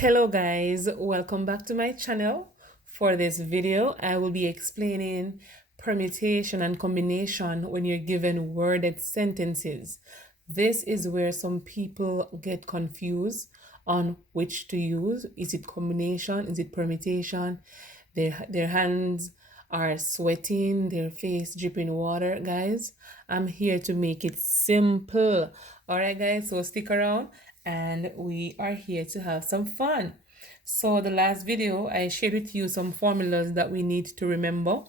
Hello guys, welcome back to my channel. For this video, I will be explaining permutation and combination when you're given worded sentences. This is where some people get confused on which to use. Is it combination? Is it permutation? Their hands are sweating, their face dripping water. Guys, I'm here to make it simple. All right, guys, so stick around and we are here to have some fun. So the last video, I shared with you some formulas that we need to remember.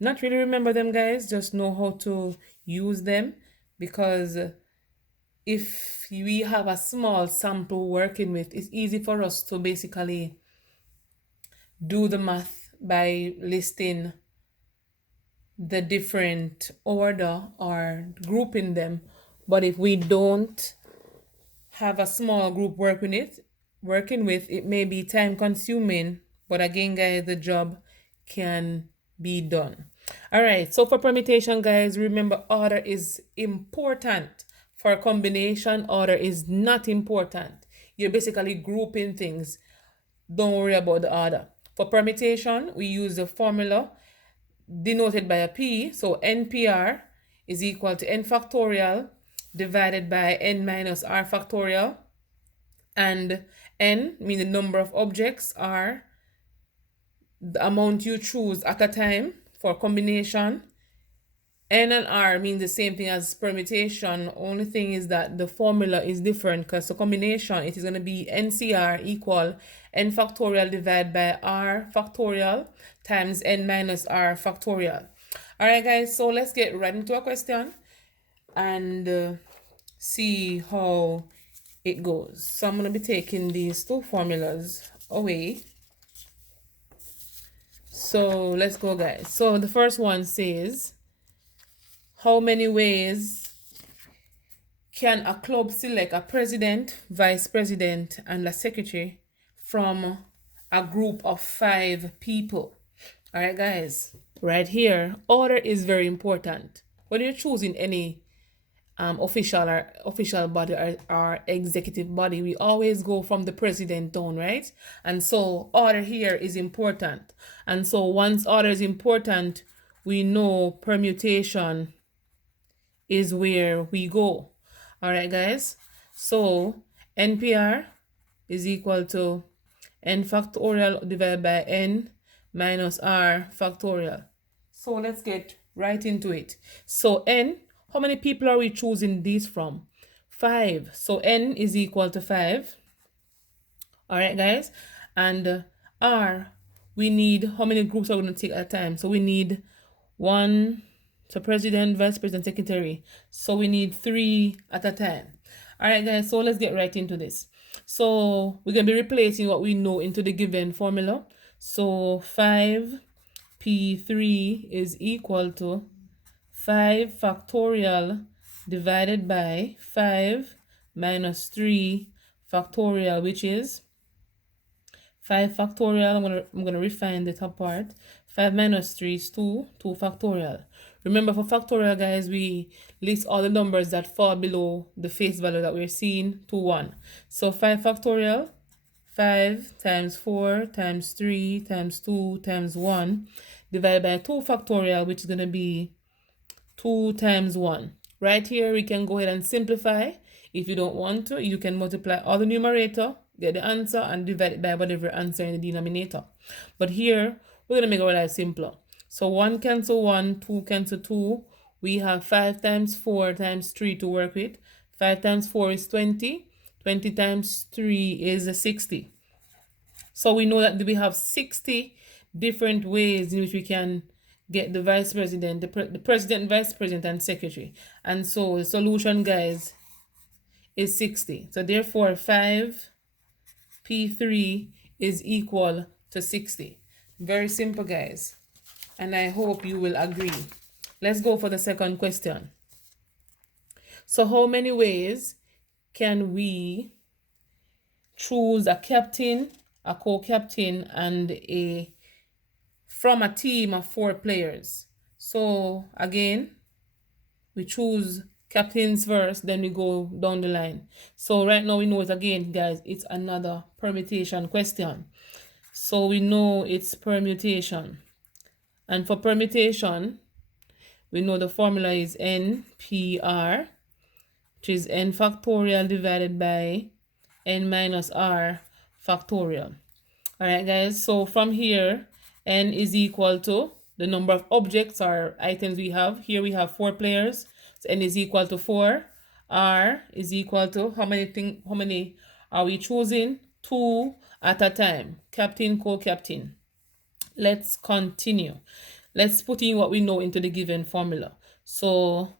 Not really remember them, guys, just know how to use them, because if we have a small sample working with, it's easy for us to basically do the math by listing the different order or grouping them. But if we don't have a small group working with, it may be time consuming, but again, guys, the job can be done. All right, so for permutation, guys, remember order is important. For combination, order is not important. You're basically grouping things. Don't worry about the order. For permutation, we use the formula denoted by a P. So NPR is equal to n factorial divided by n minus r factorial. And n means the number of objects, r the amount you choose at a time. For combination, n and r mean the same thing as permutation. Only thing is that the formula is different, because the combination, it is going to be NCR equal n factorial divided by r factorial times n minus r factorial. All right, guys, so let's get right into a question and see how it goes. So I'm going to be taking these two formulas away. So let's go, guys. So the first one says, how many ways can a club select a president, vice president, and a secretary from a group of 5 people? All right, guys, right here, order is very important. When you're choosing any official body or executive body, we always go from the president down, right? And so order here is important. And so once order is important, we know permutation is where we go. All right, guys, so NPR is equal to n factorial divided by n minus r factorial. So let's get right into it. So n, how many people are we choosing these from? 5. So n is equal to 5. All right, guys. And r, we need, how many groups are we going to take at a time? So we need 1, so president, vice president, secretary. So we need 3 at a time. All right, guys, so let's get right into this. So we're going to be replacing what we know into the given formula. So 5p3 is equal to 5 factorial divided by 5 minus 3 factorial, which is 5 factorial. I'm gonna refine the top part. 5 minus 3 is 2 factorial. Remember, for factorial, guys, we list all the numbers that fall below the face value that we're seeing to 1. So 5 factorial, 5 times 4 times 3 times 2 times 1 divided by 2 factorial, which is going to be 2 times 1. Right here, we can go ahead and simplify. If you don't want to, you can multiply all the numerator, get the answer, and divide it by whatever answer in the denominator. But here, we're going to make our life simpler. So 1 cancel 1, 2 cancel 2. We have 5 times 4 times 3 to work with. 5 times 4 is 20. 20 times 3 is 60. So we know that we have 60 different ways in which we can get the vice president, the president, vice president, and secretary. And so the solution, guys, is 60. So therefore, 5p3 is equal to 60. Very simple, guys. And I hope you will agree. Let's go for the second question. So how many ways can we choose a captain, a co-captain, and from a team of 4 players? So again, we choose captains first, then we go down the line. So right now we know it again, guys. It's another permutation question. So we know it's permutation. And for permutation, we know the formula is NPR, which is n factorial divided by n minus r factorial. All right, guys. So from here, n is equal to the number of objects or items we have. Here we have 4 players. So n is equal to 4. R is equal to how many are we choosing? 2 at a time. Captain, co-captain. Let's continue. Let's put in what we know into the given formula. So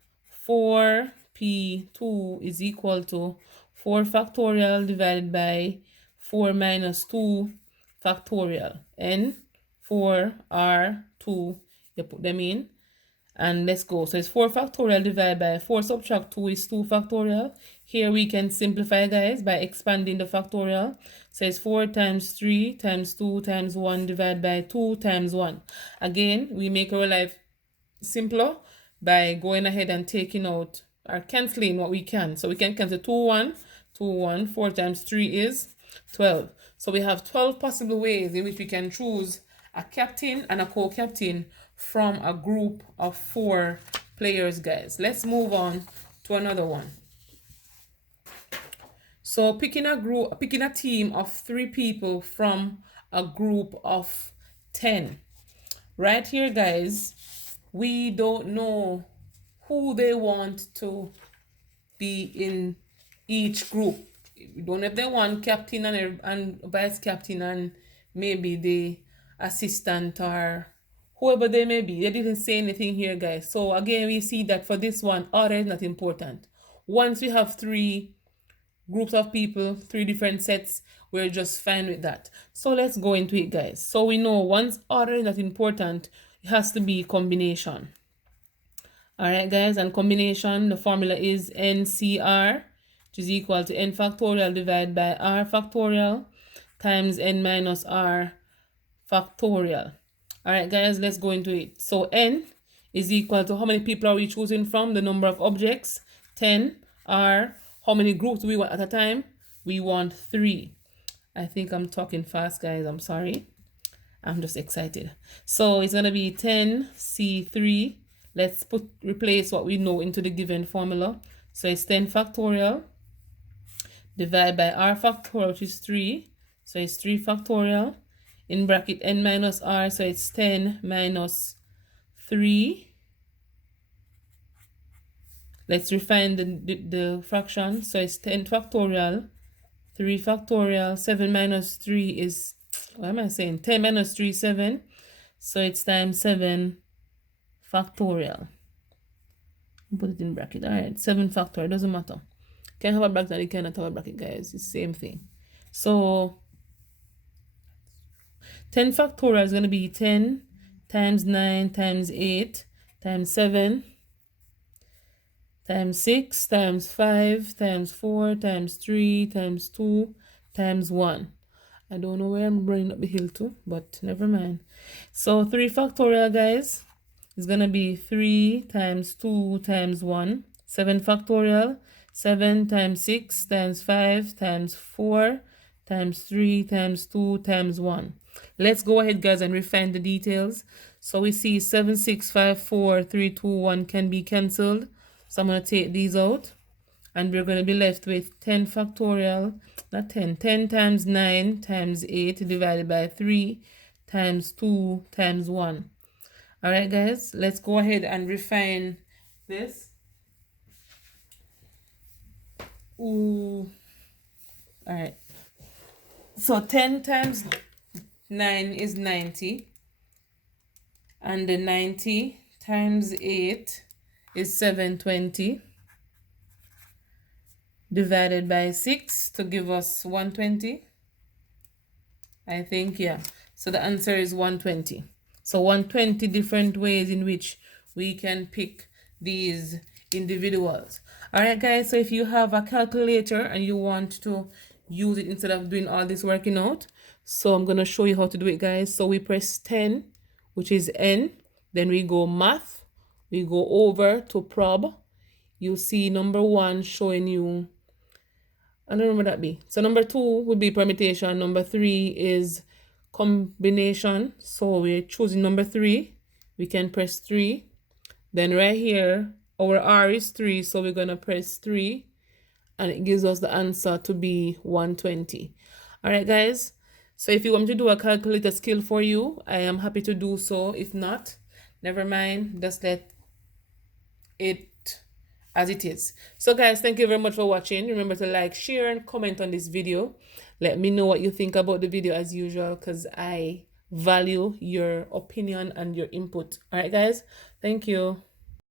4p2 is equal to 4 factorial divided by 4 minus 2 factorial. And 4 r 2, you put them in. And let's go. So it's 4 factorial divided by 4 subtract 2 is 2 factorial. Here we can simplify, guys, by expanding the factorial. So it's 4 times 3 times 2 times 1 divided by 2 times 1. Again, we make our life simpler by going ahead and taking out or canceling what we can. So we can cancel 2, 1, 2, 1. 4 times 3 is 12. So we have 12 possible ways in which we can choose a captain and a co-captain from a group of 4 players, guys. Let's move on to another one. So picking a team of 3 people from a group of 10. Right here, guys, we don't know who they want to be in each group. We don't know if they want captain and vice captain and maybe the assistant or whoever they may be. They didn't say anything here, guys. So again, we see that for this one, order is not important. Once we have 3 groups of people, 3 different sets, we're just fine with that. So let's go into it, guys. So we know once order is not important, it has to be combination. All right, guys, and combination, the formula is NCR, which is equal to n factorial divided by r factorial times n minus r factorial. All right, guys, let's go into it. So n is equal to how many people are we choosing from? The number of objects, 10. R, how many groups do we want at a time? We want 3. I think I'm talking fast, guys. I'm sorry. I'm just excited. So it's going to be 10C3. Let's replace what we know into the given formula. So it's 10 factorial divided by r factorial, which is 3. So it's 3 factorial. In bracket n minus r, so it's 10 minus 3. Let's refine the fraction. So it's 10 factorial, 3 factorial, 7 minus 3 is, what am I saying? 10 minus 3 is 7. So it's times 7 factorial. Put it in bracket. All right, 7 factorial, doesn't matter. Can have a bracket and you cannot have a bracket, guys. It's the same thing. So 10 factorial is going to be 10 times 9 times 8 times 7 times 6 times 5 times 4 times 3 times 2 times 1. I don't know where I'm bringing up the hill to, but never mind. So 3 factorial, guys, is going to be 3 times 2 times 1. 7 factorial, 7 times 6 times 5 times 4 times 3 times 2 times 1. Let's go ahead, guys, and refine the details. So we see 7, 6, 5, 4, 3, 2, 1 can be cancelled. So I'm going to take these out. And we're going to be left with 10 factorial, not 10, 10 times 9 times 8 divided by 3 times 2 times 1. All right, guys, let's go ahead and refine this. Ooh. All right. So 10 times 9 is 90. And the 90 times 8 is 720. Divided by 6 to give us 120. I think, yeah. So the answer is 120. So 120 different ways in which we can pick these individuals. All right, guys, so if you have a calculator and you want to use it instead of doing all this working out, so I'm going to show you how to do it, guys. So we press 10, which is N. Then we go math. We go over to prob. you'll see number 1 showing you, I don't know what that be. So number 2 would be permutation. Number 3 is combination. So we're choosing number 3. We can press 3. Then right here, our R is 3, so we're going to press 3. And it gives us the answer to be 120. All right, guys. So if you want me to do a calculator skill for you, I am happy to do so. If not, never mind. Just let it as it is. So guys, thank you very much for watching. Remember to like, share, and comment on this video. Let me know what you think about the video as usual, because I value your opinion and your input. All right, guys. Thank you.